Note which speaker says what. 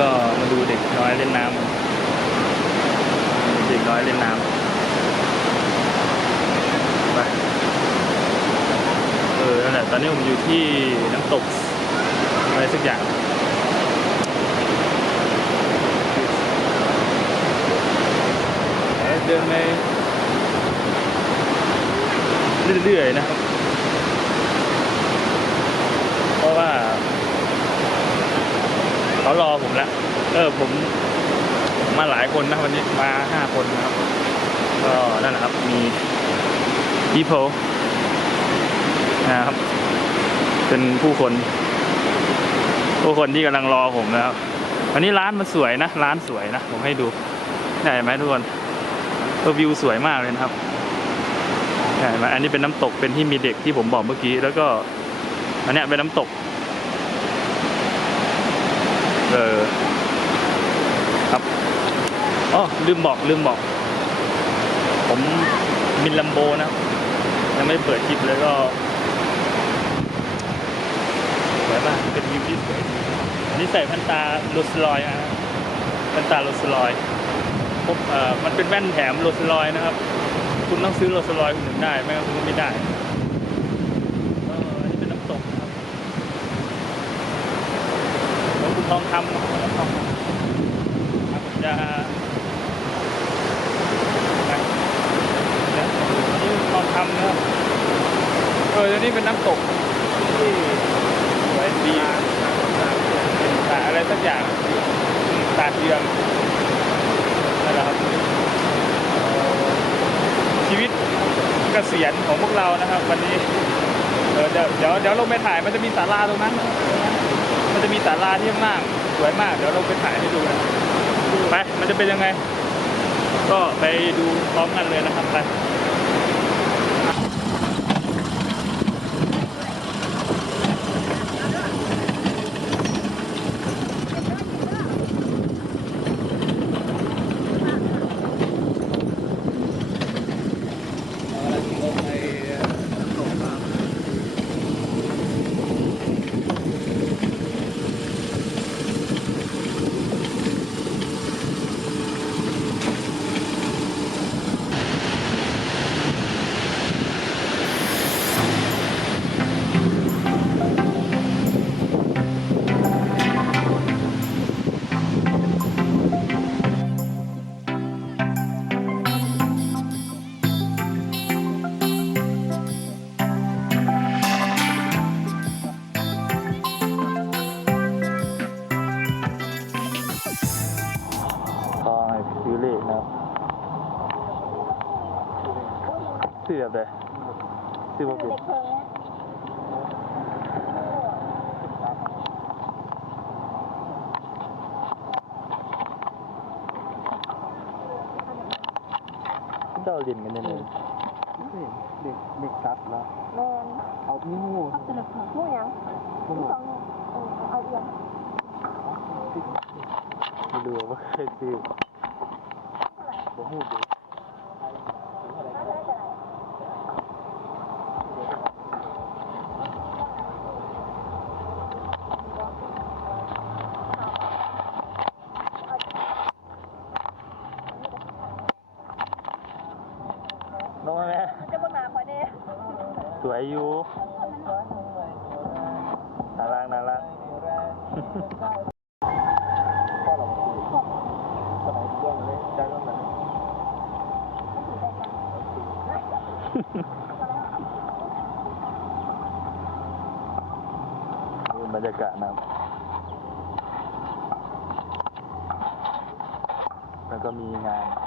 Speaker 1: ก็มาดูเล่นน้ำเด็กน้อยเล่นน้ำไปเออนั่นแหละตอนนี้ผมอยู่ที่น้ำตกอะไรสักอย่างเดินไปเรื่อยๆนะครับ เพราะว่า เขารอผมแล้ว เออผมมาหลายคนนะวันนี้มาห้าคนนะครับ ก็นั่นแหละครับมี people นะครับ เป็นผู้คน ผู้คนที่กำลังรอผมนะครับวันนี้ร้านมันสวยนะร้านสวยนะผมให้ดูได้ไหมทุกคนเออวิวสวยมากเลยนะครับใช่ไหมอันนี้เป็นน้ำตกเป็นที่มีเด็กที่ผมบอกเมื่อกี้ แล้วก็อันเนี้ยเป็นน้ำตก เออครับอ๋อลืมบอกลืมบอก ผมมินลัมโบนะครับยังไม่เปิดคลิปเลยก็สวยมากเป็นวิวที่สวยอันนี้ใส่แว่นตาโรสลอยนะครับแว่นตาโรสลอยพบเอ่อมันเป็นแว่นแถมโรสลอยนะครับ คุณต้องซื้อโรสลอยคุณถึงได้ ไม่งั้นคุณไม่ได้เอออันนี้เป็นน้ำตกนะครับแล้วคุณท องคำนะครับทำอะผมจะนะเนี่ยอันนี้ทองคำนะเอออันนี้เป็นน้ำตกที่สวยดีเป็นสาอะไรสักอย่างตาดเดือนนั่นแหละครับชีวิตเกษียณของพวกเรานะครับ วันนี้เออเดี๋ยวเดี๋ยวเดี๋ยวลงไปถ่ายมันจะมีศาลาตรงนั้น มันจะมีศาลาที่ข้างล่าง สวยมาก เดี๋ยวเราไปถ่ายให้ดูนะไป มันจะเป็นยังไง ก็ไปดูพร้อมกันเลยนะครับไป ซื้อแบบใดซื้อมาเป็นเจ้าเรียนกันได้เลย
Speaker 2: เด็กเด็กซัดแล้ว
Speaker 3: แม่น
Speaker 2: เอานิ้ว
Speaker 3: เอาสนุกหมู่หยัง
Speaker 2: หมู
Speaker 3: ต้องเออเอาเอียง
Speaker 1: ไม่รู้ว่าเคยซื้อผมพูดดู น้องแม่
Speaker 3: มันจะบ่หนาข่อยแน่
Speaker 1: สวยอยู่น่ารักน่ารัก
Speaker 2: ด้ก็เหมือน
Speaker 1: นี่บรรยากาศนะแล้วก็มีงาน